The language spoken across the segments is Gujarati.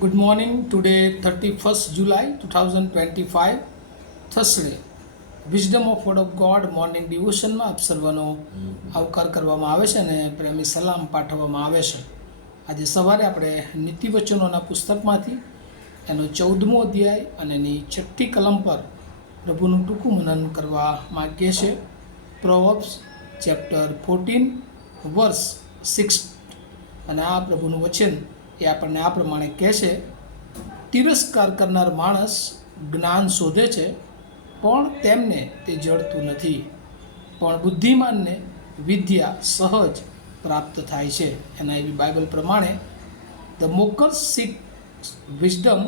Good morning. Today, 31st July 2025, Thursday. Wisdom of word of God morning ડિવોશનમાં આપ સર્વનો આવકાર કરવામાં આવે છે અને પ્રેમી સલામ પાઠવવામાં આવે છે. આજે સવારે આપણે નીતિવચનોના પુસ્તકમાંથી એનો 14મો અધ્યાય અને એની 6ઠ્ઠી કલમ પર પ્રભુનું ટૂંકું મનન કરવા માગીએ છીએ. પ્રોવર્બ્સ ચેપ્ટર 14 વર્સ 6. અને આ પ્રભુનું વચન એ આપણને આ પ્રમાણે કહે છે: તિરસ્કાર કરનાર માણસ જ્ઞાન શોધે છે, પણ તેમને તે જડતું નથી, પણ બુદ્ધિમાનને વિદ્યા સહજ પ્રાપ્ત થાય છે. એના એવી બાઇબલ પ્રમાણે, the mockers seek wisdom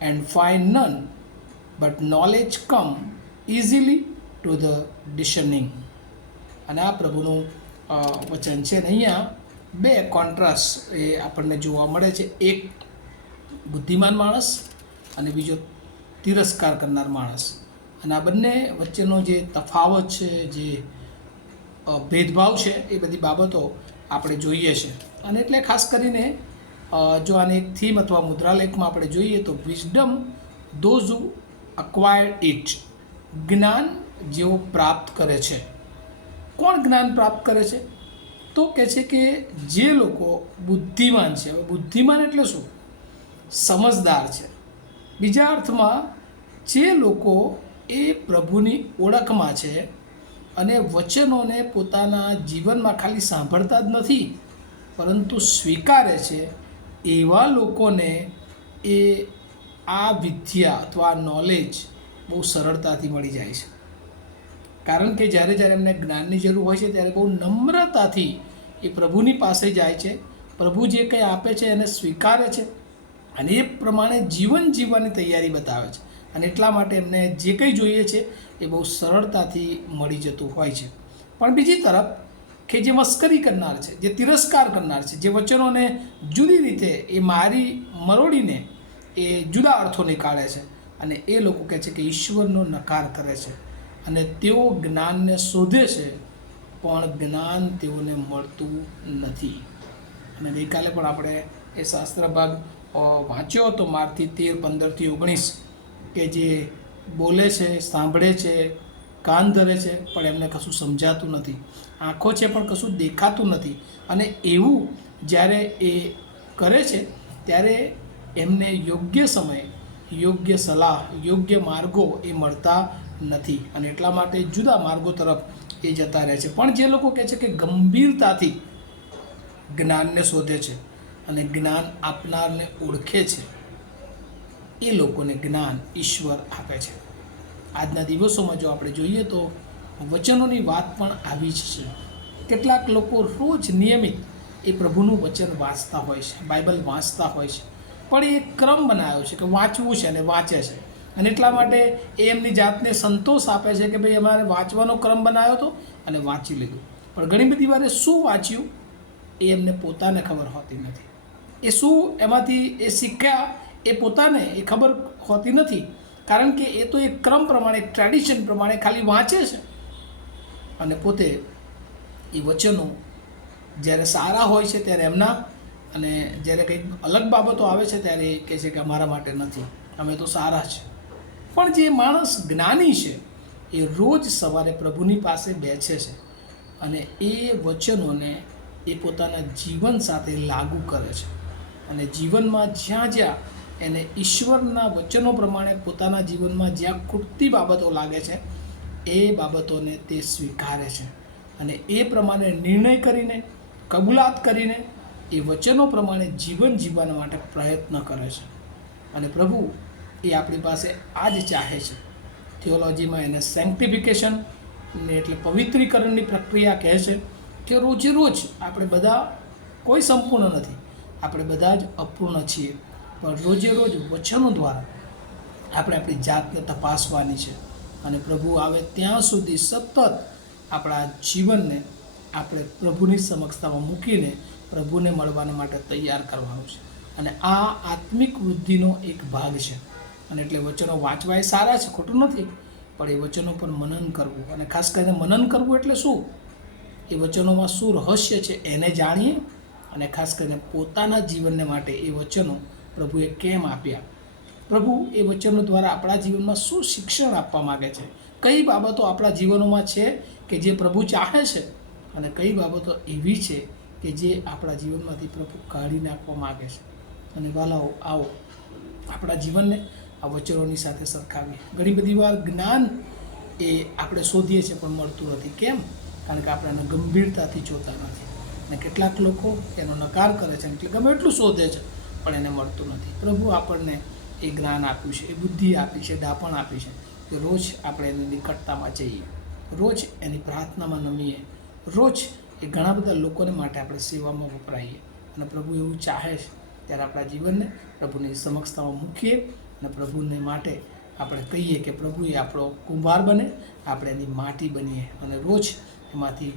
and find none, but knowledge come easily to the discerning. અને આ પ્રભુનું વચન છે. અને અહીંયા બે કોન્ટ્રાસ્ટ એ આપણને જોવા મળે છે. એક બુદ્ધિમાન માણસ અને બીજો તિરસ્કાર કરનાર માણસ. અને આ બંને વચ્ચેનો જે તફાવત છે, જે ભેદભાવ છે, એ બધી બાબતો આપણે જોઈએ છે. અને એટલે ખાસ કરીને જો આને એક થીમ અથવા મુદ્રાલેખમાં આપણે જોઈએ તો wisdom those who acquired it, જ્ઞાન જેઓ પ્રાપ્ત કરે છે. કોણ જ્ઞાન પ્રાપ્ત કરે છે? તો કહે છે કે જે લોકો બુદ્ધિમાન છે. હવે બુદ્ધિમાન એટલે શું? સમજદાર છે. બીજા અર્થમાં, જે લોકો એ પ્રભુની ઓળખમાં છે અને વચનોને પોતાના જીવનમાં ખાલી સાંભળતા જ નથી, પરંતુ સ્વીકારે છે, એવા લોકોને એ આ વિદ્યા અથવા આ નોલેજ બહુ સરળતાથી મળી જાય છે. કારણ કે જ્યારે એમને જ્ઞાનની જરૂર હોય છે ત્યારે બહુ નમ્રતાથી એ પ્રભુની પાસે જાય છે. પ્રભુ જે કંઈ આપે છે એને સ્વીકારે છે અને એ પ્રમાણે જીવન જીવવાની તૈયારી બતાવે છે. અને એટલા માટે એમને જે કંઈ જોઈએ છે એ બહુ સરળતાથી મળી જતું હોય છે. પણ બીજી તરફ, કે જે મસ્કરી કરનાર છે, જે તિરસ્કાર કરનાર છે, જે વચનોને જુદી રીતે એ મરોડીને એ જુદા અર્થો નીકાળે છે, અને એ લોકો કહે છે કે ઈશ્વરનો નકાર કરે છે અને તેઓ જ્ઞાનને શોધે છે, પણ જ્ઞાન તેઓને મળતું નથી. અને ગઈકાલે પણ આપણે એ શાસ્ત્ર ભાગ વાંચ્યો હતો, માર્કથી 13:15-19, કે જે બોલે છે, સાંભળે છે, કાન ધરે છે, પણ એમને કશું સમજાતું નથી. આંખો છે પણ કશું દેખાતું નથી. અને એવું જ્યારે એ કરે છે ત્યારે એમને યોગ્ય સમયે યોગ્ય સલાહ, યોગ્ય માર્ગો એ મળતા નથી. અને એટલા માટે જુદા માર્ગો તરફ એ જતા રહે છે. પણ જે લોકો કહે છે કે ગંભીરતાથી જ્ઞાનને શોધે છે અને જ્ઞાન આપનારને ઓળખે છે, એ લોકોને જ્ઞાન ઈશ્વર આપે છે. આજના દિવસોમાં જો આપણે જોઈએ તો વચનોની વાત પણ આવી જ છે. કેટલાક લોકો રોજ નિયમિત એ પ્રભુનું વચન વાંચતા હોય છે, બાઇબલ વાંચતા હોય છે, પણ એ ક્રમ બનાવ્યો છે કે વાંચવું છે અને વાંચે છે. અને એટલા માટે એ એમની જાતને સંતોષ આપે છે કે ભાઈ અમારે વાંચવાનો ક્રમ બનાવ્યો હતો અને વાંચી લીધું. પણ ઘણી બધી વારે શું વાંચ્યું એ એમને પોતાને ખબર હોતી નથી. એ શું એમાંથી એ શીખ્યા એ પોતાને એ ખબર હોતી નથી. કારણ કે એ તો એક ક્રમ પ્રમાણે, એક ટ્રેડિશન પ્રમાણે ખાલી વાંચે છે. અને પોતે એ વચનો જ્યારે સારા હોય છે ત્યારે એમના, અને જ્યારે કંઈક અલગ બાબતો આવે છે ત્યારે એ કહે છે કે અમારા માટે નથી, અમે તો સારા છે. પણ જે માણસ જ્ઞાની છે એ રોજ સવારે પ્રભુની પાસે બેસે છે અને એ વચનોને એ પોતાના જીવન સાથે લાગુ કરે છે. અને જીવનમાં જ્યાં એને ઈશ્વરના વચનો પ્રમાણે પોતાના જીવનમાં જ્યાં ખૂટતી બાબતો લાગે છે એ બાબતોને તે સ્વીકારે છે અને એ પ્રમાણે નિર્ણય કરીને, કબૂલાત કરીને એ વચનો પ્રમાણે જીવન જીવવા માટે પ્રયત્ન કરે છે. અને પ્રભુ એ આપણી પાસે આ જ ચાહે છે. થિયોલોજીમાં એને સેન્ક્ટિફિકેશન ને એટલે પવિત્રીકરણની પ્રક્રિયા કહે છે કે રોજે રોજ આપણે બધા, કોઈ સંપૂર્ણ નથી, આપણે બધા જ અપૂર્ણ છીએ, પણ રોજે રોજ વચનો દ્વારા આપણે આપણી જાતને તપાસવાની છે. અને પ્રભુ આવે ત્યાં સુધી સતત આપણા જીવનને આપણે પ્રભુની સમક્ષતામાં મૂકીને પ્રભુને મળવાના માટે તૈયાર કરવાનું છે. અને આ આત્મિક વૃદ્ધિનો એક ભાગ છે. અને એટલે વચનો વાંચવા એ સારા છે, ખોટું નથી, પણ એ વચનો પર મનન કરવું. અને ખાસ કરીને મનન કરવું એટલે શું? એ વચનોમાં શું રહસ્ય છે એને જાણીએ અને ખાસ કરીને પોતાના જીવનને માટે એ વચનો પ્રભુએ કેમ આપ્યા, પ્રભુ એ વચનો દ્વારા આપણા જીવનમાં શું શિક્ષણ આપવા માગે છે, કઈ બાબતો આપણા જીવનોમાં છે કે જે પ્રભુ ચાહે છે, અને કઈ બાબતો એવી છે કે જે આપણા જીવનમાંથી પ્રભુ કાઢી નાખવા માગે છે. અને વાલાઓ, આવો આપણા જીવનને આ વચનોની સાથે સરખાવીએ. ઘણી બધી વાર જ્ઞાન એ આપણે શોધીએ છીએ પણ મળતું નથી. કેમ? કારણ કે આપણે એને ગંભીરતાથી જોતા નથી. અને કેટલાક લોકો એનો નકાર કરે છે, એટલે ગમે એટલું શોધે છે પણ એને મળતું નથી. પ્રભુ આપણને એ જ્ઞાન આપ્યું છે, એ બુદ્ધિ આપી છે, ડાપણ આપી છે કે રોજ આપણે એની નિકટતામાં જઈએ, રોજ એની પ્રાર્થનામાં નમીએ, રોજ એ ઘણા બધા લોકોને માટે આપણે સેવામાં વપરાઈએ. અને પ્રભુ એવું ચાહે છે ત્યારે આપણા જીવનને પ્રભુની સમક્ષતામાં મૂકીએ અને પ્રભુને માટે આપણે કહીએ કે પ્રભુ એ આપણો કુંભાર બને, આપણે એની માટી બનીએ અને રોજ એમાંથી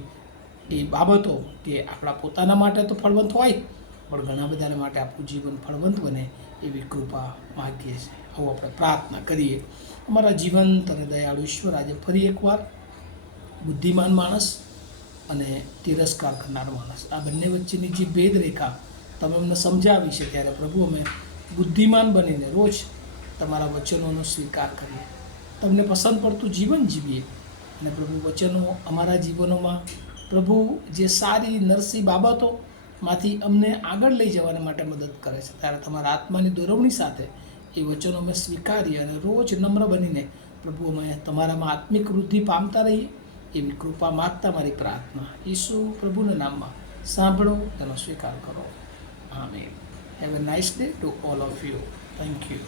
એ બાબતો કે આપણા પોતાના માટે તો ફળવંત હોય પણ ઘણા બધાને માટે આપણું જીવન ફળવંત બને એવી કૃપા માગીએ છીએ. આવું આપણે પ્રાર્થના કરીએ. અમારા જીવંત અને દયાળુ ઈશ્વર, આજે ફરી એકવાર બુદ્ધિમાન માણસ અને તિરસ્કાર કરનાર માણસ, આ બંને વચ્ચેની જે ભેદરેખા તમે અમને સમજાવી છે, ત્યારે પ્રભુ અમે બુદ્ધિમાન બનીને રોજ તમારા વચનોનો સ્વીકાર કરીએ, તમને પસંદ પડતું જીવન જીવીએ. અને પ્રભુ વચનો અમારા જીવનોમાં પ્રભુ જે સારી નરસી બાબતોમાંથી અમને આગળ લઈ જવાને માટે મદદ કરે છે, ત્યારે તમારા આત્માની દોરવણી સાથે એ વચનો અમે સ્વીકારીએ અને રોજ નમ્ર બનીને પ્રભુ અમે તમારામાં આત્મિક વૃદ્ધિ પામતા રહીએ એવી કૃપા માગતા મારી પ્રાર્થના ઈસુ પ્રભુના નામમાં સાંભળો, તેનો સ્વીકાર કરો. Amen. Have a nice day to all of you. Thank you.